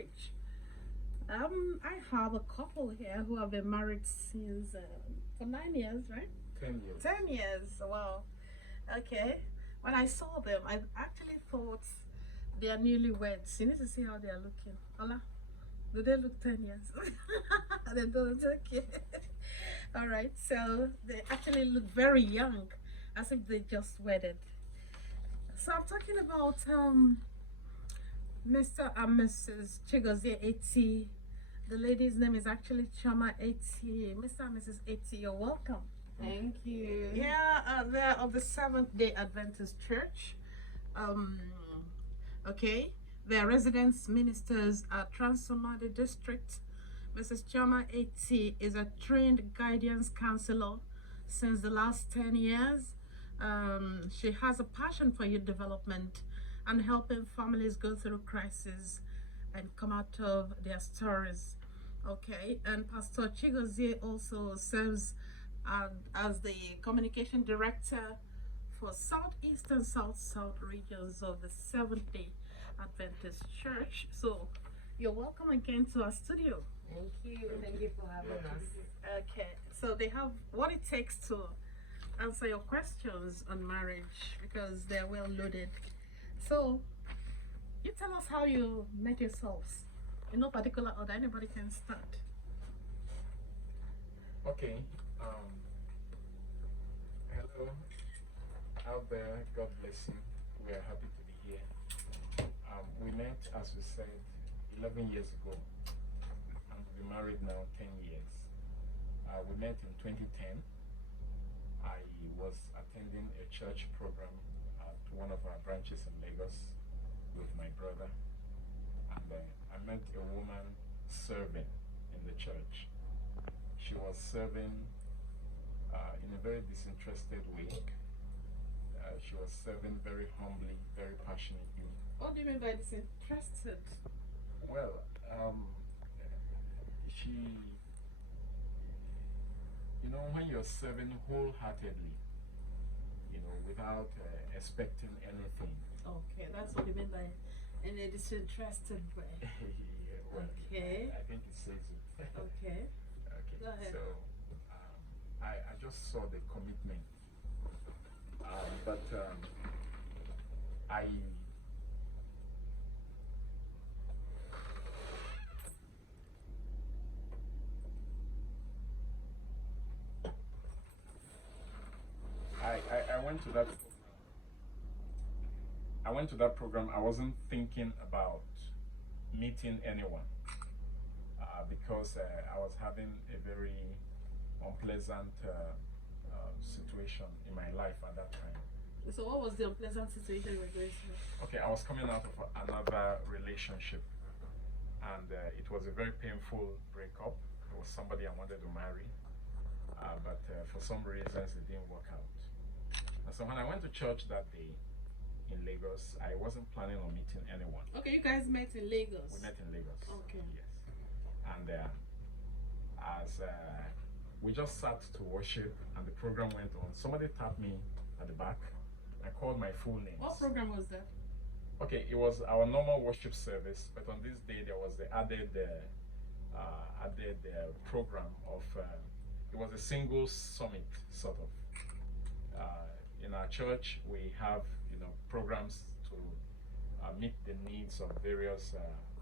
marriage. I have a couple here who have been married since for 9 years, right? 10 years. 10 years. Wow. Okay. When I saw them, I actually thought they are newlyweds. You need to see how they are looking. Ola, do they look 10 years? They don't. Okay. All right. So they actually look very young, as if they just wedded. So I'm talking about Mr. and Mrs. Chigozie Eti. The lady's name is actually Chama Eti. Mr. and Mrs. Eti, you're welcome. Thank you. Yeah, they're of the Seventh Day Adventist Church. Um, okay, they're residence ministers at Transomadi District. Mrs. Chama Eti is a trained guidance counselor since the last 10 years. She has a passion for youth development and helping families go through crisis and come out of their stories. Okay, and Pastor Chigozie also serves as the communication director for Southeast and South regions of the Seventh Day Adventist Church. So you're welcome again to our studio. Thank you. Thank you for having us. Okay, so they have what it takes to answer your questions on marriage because they're well loaded. So you tell us how you met yourselves. In no particular order, anybody can start. Okay. Hello out there. God bless you. We are happy to be here. We met, as we said, 11 years ago, and we've been married now 10 years. We met in 2010. I was attending a church program at one of our branches in Lagos with my brother, and I met a woman serving in the church. She was serving in a very disinterested way. She was serving very humbly, very passionately. What do you mean by disinterested? Well, she, when you're serving wholeheartedly, without expecting anything. Okay, that's what you mean by in a disinterested way. Yeah, well, Okay. I think it says it. Okay. Okay. Go ahead. So I just saw the commitment, but I I went to that. I went to that program. I wasn't thinking about meeting anyone because I was having a very unpleasant situation in my life at that time. So what was the unpleasant situation you were going through? Okay, I was coming out of another relationship, and it was a very painful breakup. It was somebody I wanted to marry, but for some reasons it didn't work out. And so when I went to church that day in Lagos, I wasn't planning on meeting anyone. Okay, you guys met in Lagos. We met in Lagos. Okay. Yes. And as we just sat to worship and the program went on, somebody tapped me at the back. I called my full name. What program was that? Okay, it was our normal worship service, but on this day there was the added program of it was a singles summit sort of. In our church, we have programs to meet the needs of various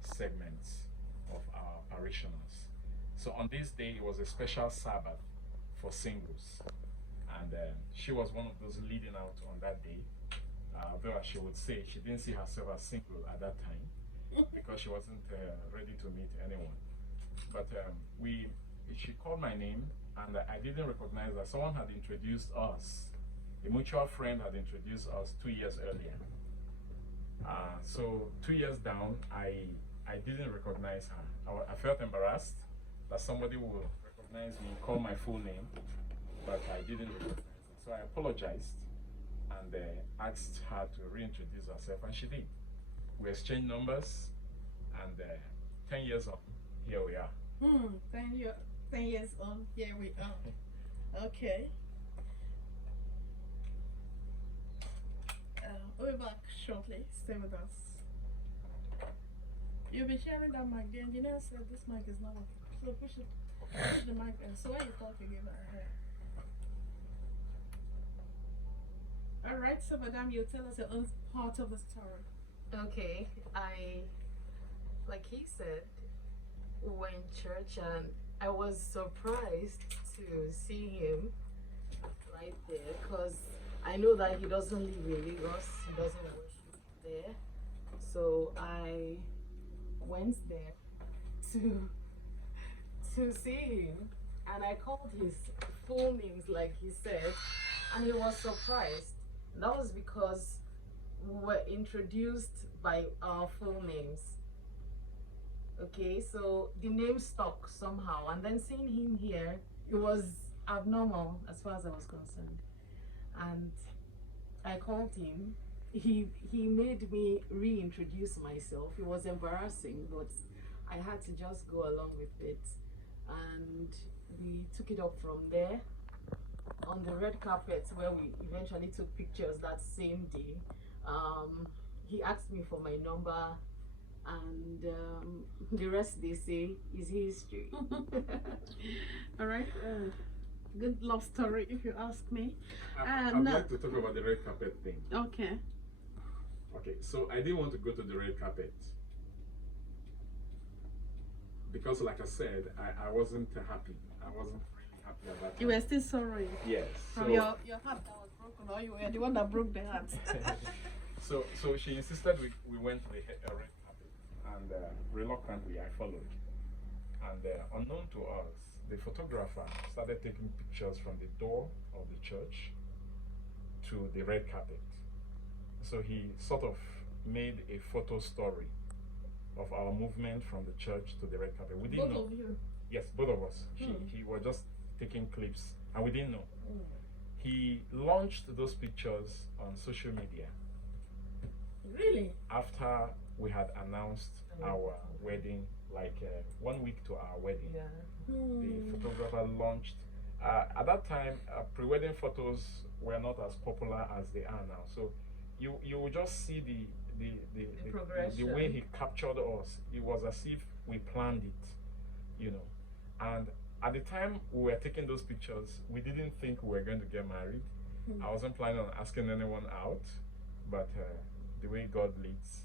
segments of our parishioners. So on this day, it was a special Sabbath for singles, and she was one of those leading out on that day. Though she would say she didn't see herself as single at that time because she wasn't ready to meet anyone. But she called my name, and I didn't recognize that someone had introduced us. A mutual friend had introduced us 2 years earlier. So 2 years down, I didn't recognize her. I felt embarrassed that somebody would recognize me, call my full name, but I didn't recognize her. So I apologized and asked her to reintroduce herself, and she did. We exchanged numbers, and 10 years on, here we are. 10 years on, here we are. Okay. We'll be back shortly. Stay with us. You'll be sharing that mic. The engineer said this mic is not working. So push it. Push the mic in. So when you talk, you give it a hair. Alright, so Madame, you tell us your own part of the story. Okay, like he said, we were in church and I was surprised to see him right there because I know that he doesn't live in Lagos, he doesn't worship there. So I went there to see him and I called his full names like he said and he was surprised. That was because we were introduced by our full names. Okay, so the name stuck somehow, and then seeing him here, it was abnormal as far as I was concerned. And I called him. He made me reintroduce myself. It was embarrassing, but I had to just go along with it. And we took it up from there on the red carpet where we eventually took pictures that same day. He asked me for my number, and the rest they say is history. Alright, good love story if you ask me. I'd no. like to talk about the red carpet thing. Okay. Okay, so I didn't want to go to the red carpet because, like I said, I wasn't happy. I wasn't really happy about You were still sorry Yes. from your heart that was broken, or you were the one that broke the heart. So she insisted we went to the red carpet, and reluctantly I followed. And unknown to us, the photographer started taking pictures from the door of the church to the red carpet. So he sort of made a photo story of our movement from the church to the red carpet. We didn't Both know. of you. Yes, both of us. Hmm. He was just taking clips, and we didn't know. Mm. He launched those pictures on social media Really? after we had announced our wedding, like 1 week to our wedding. Yeah. The photographer launched. At that time, pre-wedding photos were not as popular as they are now. So you will just see the progression. way he captured us. It was as if we planned it, you know. And at the time we were taking those pictures, we didn't think we were going to get married. Mm. I wasn't planning on asking anyone out, but the way God leads,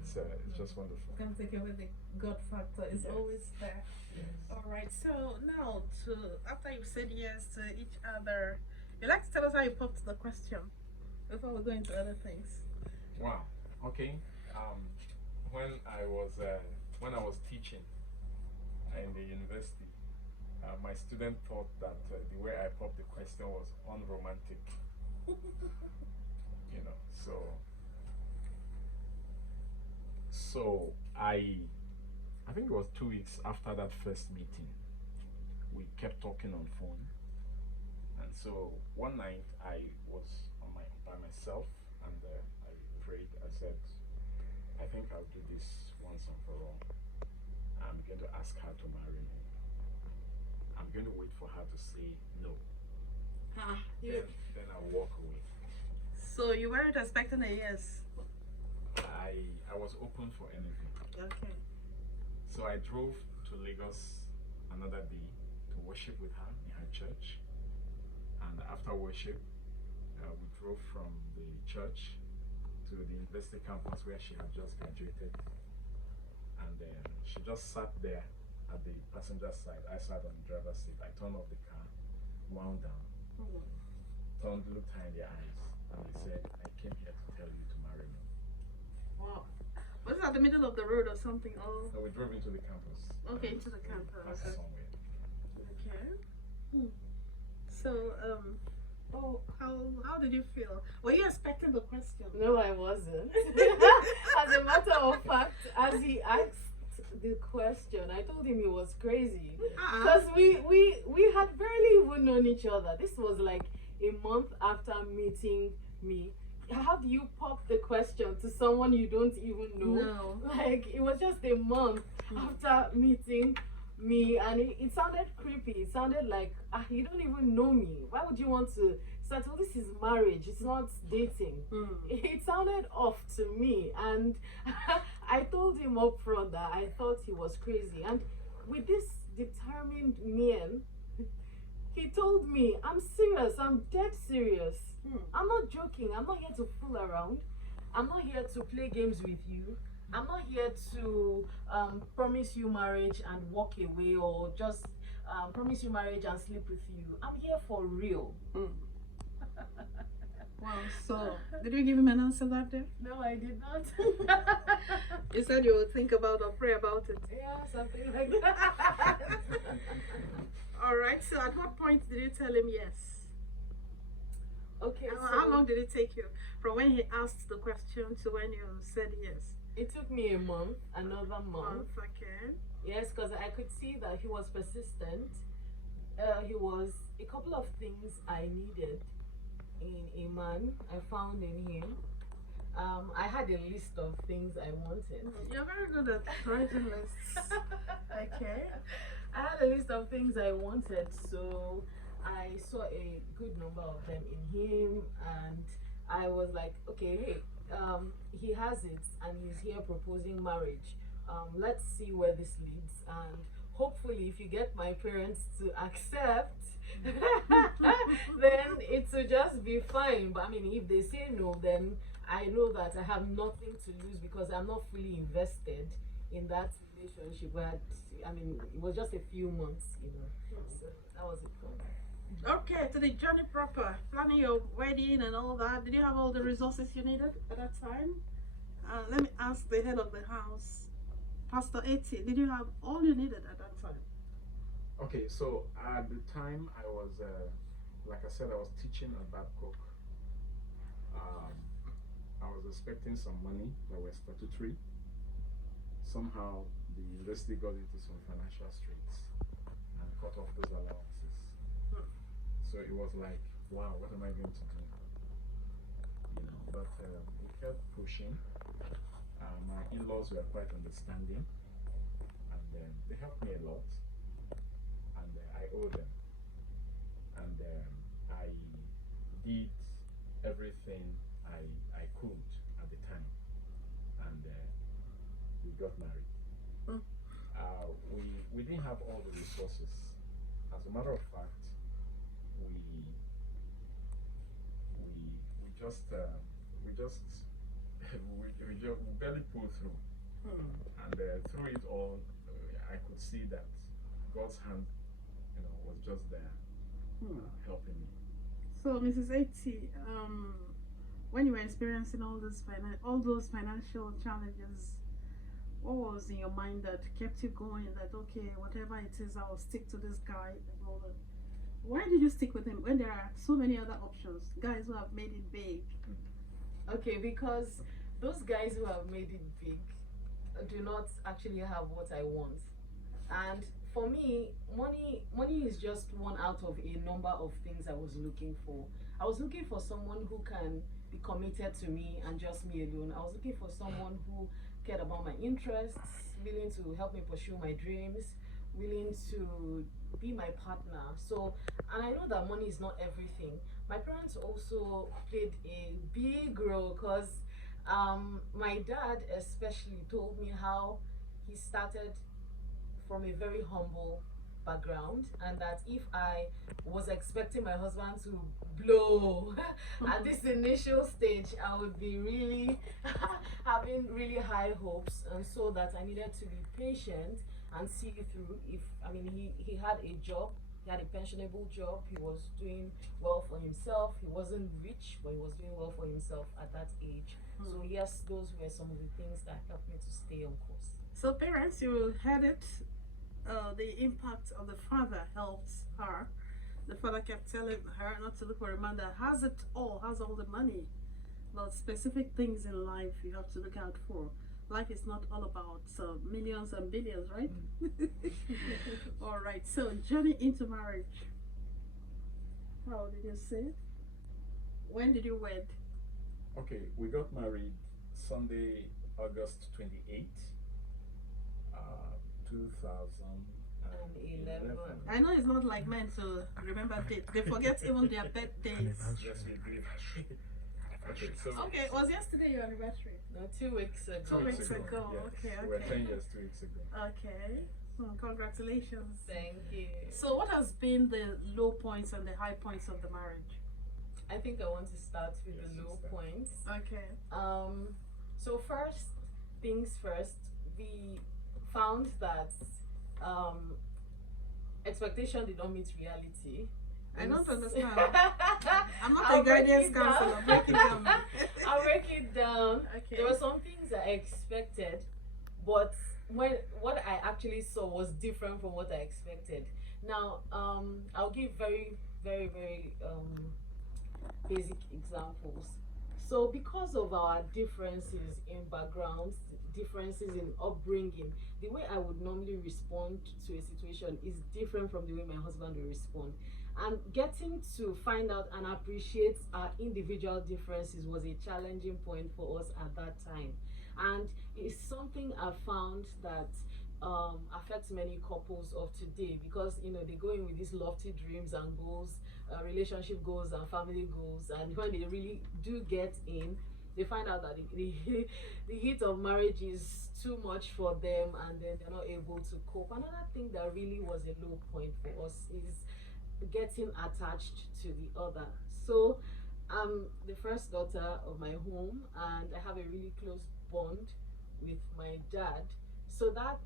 it's just wonderful. Can't take away the God factor. It's Yes. always there. All right. So now, after you've said yes to each other, you'd like to tell us how you popped the question before we go into other things. Wow. Okay. When I was teaching in the university, my student thought that the way I popped the question was unromantic. You know, so I think it was 2 weeks after that first meeting, we kept talking on phone, and so one night I was by myself, and I prayed. I said, I think I'll do this once and for all. I'm going to ask her to marry me. I'm going to wait for her to say no. Then I'll walk away. So you weren't expecting a yes. I was open for anything. Okay. So I drove to Lagos another day to worship with her in her church. And after worship, we drove from the church to the university campus where she had just graduated. And then she just sat there at the passenger side. I sat on the driver's seat. I turned off the car, wound down, looked her in the eyes, and they said, I came here to tell you to marry me. Wow. Was it at the middle of the road or something? Oh, So we drove into the campus. okay, into the campus. Passed somewhere. Okay. So, how did you feel? Were you expecting the question? No, I wasn't. As a matter of fact, as he asked the question, I told him it was crazy. Because we had barely even known each other. This was like a month after meeting me. How do you pop the question to someone you don't even know? No. Like, it was just a month after meeting me, and it sounded creepy. It sounded like, you don't even know me. Why would you want to start? Well, this is marriage, it's not dating. It sounded off to me, and I told him up front that I thought he was crazy. And with this determined mien, he told me, I'm serious, I'm dead serious. I'm not joking, I'm not here to fool around. I'm not here to play games with you. I'm not here to promise you marriage and walk away, or just promise you marriage and sleep with you. I'm here for real. Wow, so did you give him an answer that day? No, I did not. You said you would think about or pray about it. Yeah, something like that. All right, so at what point did you tell him yes? Okay, And so how long did it take you from when he asked the question to when you said yes? it took me a month, another month. Okay. Yes, because I could see that he was persistent. He was a couple of things I needed in a man I found in him. I had a list of things I wanted. You're very good at writing lists. Okay. I had a list of things I wanted, so I saw a good number of them in him, and I was like, okay, hey, he has it, and he's here proposing marriage. Let's see where this leads, and hopefully, if you get my parents to accept, then it will just be fine. But I mean, if they say no, then I know that I have nothing to lose, because I'm not fully invested in that relationship. But I mean, it was just a few months, so that was it for me. Okay, to the journey proper, planning your wedding and all that. Did you have all the resources you needed at that time? Let me ask the head of the house, Pastor Eti. Did you have all you needed at that time? Okay, so at the time I was, like I said, I was teaching at Babcock. I was expecting some money that was statutory. Somehow the university got into some financial straits and cut off those allowances. So it was like, wow, what am I going to do? But we kept pushing. My in-laws were quite understanding, and they helped me a lot, and I owe them. And I did everything I could at the time, and we got married. We didn't have all the resources. As a matter of fact, we barely pulled through, and through it all, I could see that God's hand, was just there, helping me. So, Mrs. Eti, when you were experiencing all those financial challenges, what was in your mind that kept you going? That okay, whatever it is, I'll stick to this guy and all that. Why did you stick with him when there are so many other options? Guys who have made it big. Okay, because those guys who have made it big do not actually have what I want. And for me, money is just one out of a number of things I was looking for. I was looking for someone who can be committed to me and just me alone. I was looking for someone who cared about my interests, willing to help me pursue my dreams, willing to be my partner. So, and I know that money is not everything. My parents also played a big role, because my dad especially told me how he started from a very humble background, and that if I was expecting my husband to blow at this initial stage, I would be really having really high hopes, and so that I needed to be patient and see it through. He had a job, he had a pensionable job, he was doing well for himself. He wasn't rich, but he was doing well for himself at that age. So yes, those were some of the things that helped me to stay on course. So, parents, you heard it. The impact of the father helped her. The father kept telling her not to look for a man that has it all, has all the money. But specific things in life you have to look out for. Life is not all about millions and billions, right? All right, so journey into marriage. How did you say it? When did you wed? Okay, we got married Sunday, August 28th, 2000. and 11. I know it's not like men to remember dates. They forget even their birthdays. Yes, we did. Okay, so Okay, was yesterday your anniversary? No, 2 weeks ago. 2 weeks ago. Yes, Okay, we were okay. 10 years 2 weeks ago. Okay. Congratulations. Thank you. So, what has been the low points and the high points of the marriage? I think I want to start with Yes, the low sister. points. Okay. So first things first, we found that expectation did not meet reality. I don't It's- understand. I'm not I'll a break guidance it down. counselor. Break it down. I'll break it down. Okay. There were some things I expected, but what I actually saw was different from what I expected. Now, I'll give very, very, very basic examples. So, because of our differences in backgrounds, differences in upbringing, the way I would normally respond to a situation is different from the way my husband will respond. And getting to find out and appreciate our individual differences was a challenging point for us at that time. And it's something I found that affects many couples of today, because they go in with these lofty dreams and goals, relationship goals and family goals, and when they really do get in, they find out that the heat of marriage is too much for them, and then they're not able to cope. Another thing that really was a low point for us is getting attached to the other. So I'm the first daughter of my home, and I have a really close bond with my dad. So that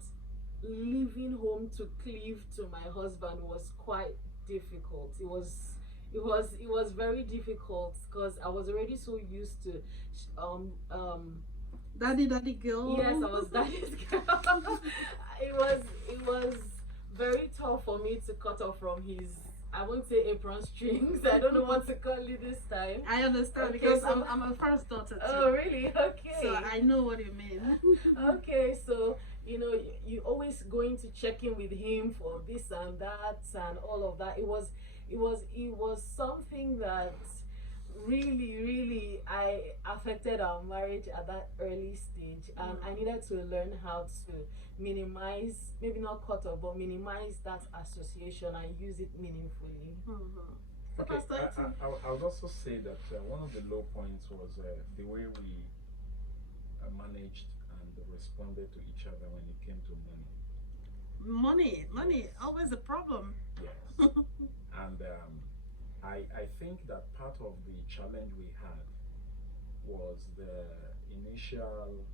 leaving home to cleave to my husband was quite difficult. It was very difficult because I was already so used to Daddy girl. yes, I was daddy's girl. it was very tough for me to cut off from his, I won't say apron strings. I don't know what to call it this time. I understand Okay, because so- I'm a first daughter too. Oh really? Okay. So I know what you mean. Okay, so you always going to check in with him for this and that and all of that. It was something that really I affected our marriage at that early stage, and I needed to learn how to minimize, maybe not cut off, but minimize that association and use it meaningfully. So Okay, Pastor Eti, I would also say that one of the low points was the way we managed and responded to each other when it came to money. money, always a problem. Yes. And I think that part of the challenge we had was the initial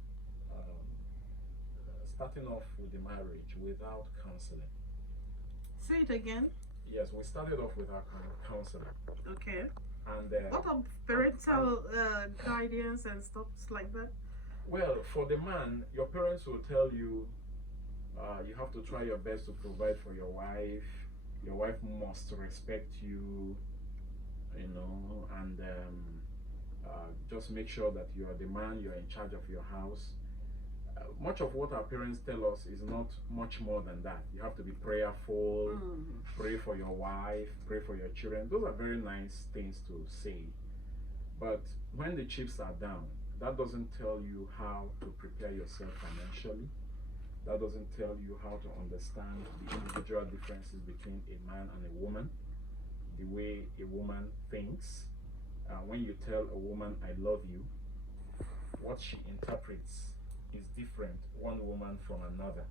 starting off with the marriage without counseling. Say it again. Yes, we started off without counseling. Okay. And What of parental guidance and stuff like that? well, for the man, your parents will tell you you have to try your best to provide for your wife. Your wife must respect you, and just make sure that you are the man, you're in charge of your house. Much of what our parents tell us is not much more than that. You have to be prayerful, pray for your wife, pray for your children. Those are very nice things to say. But when the chips are down, that doesn't tell you how to prepare yourself financially. That doesn't tell you how to understand the individual differences between a man and a woman, the way a woman thinks. When you tell a woman, I love you, what she interprets is different one woman from another.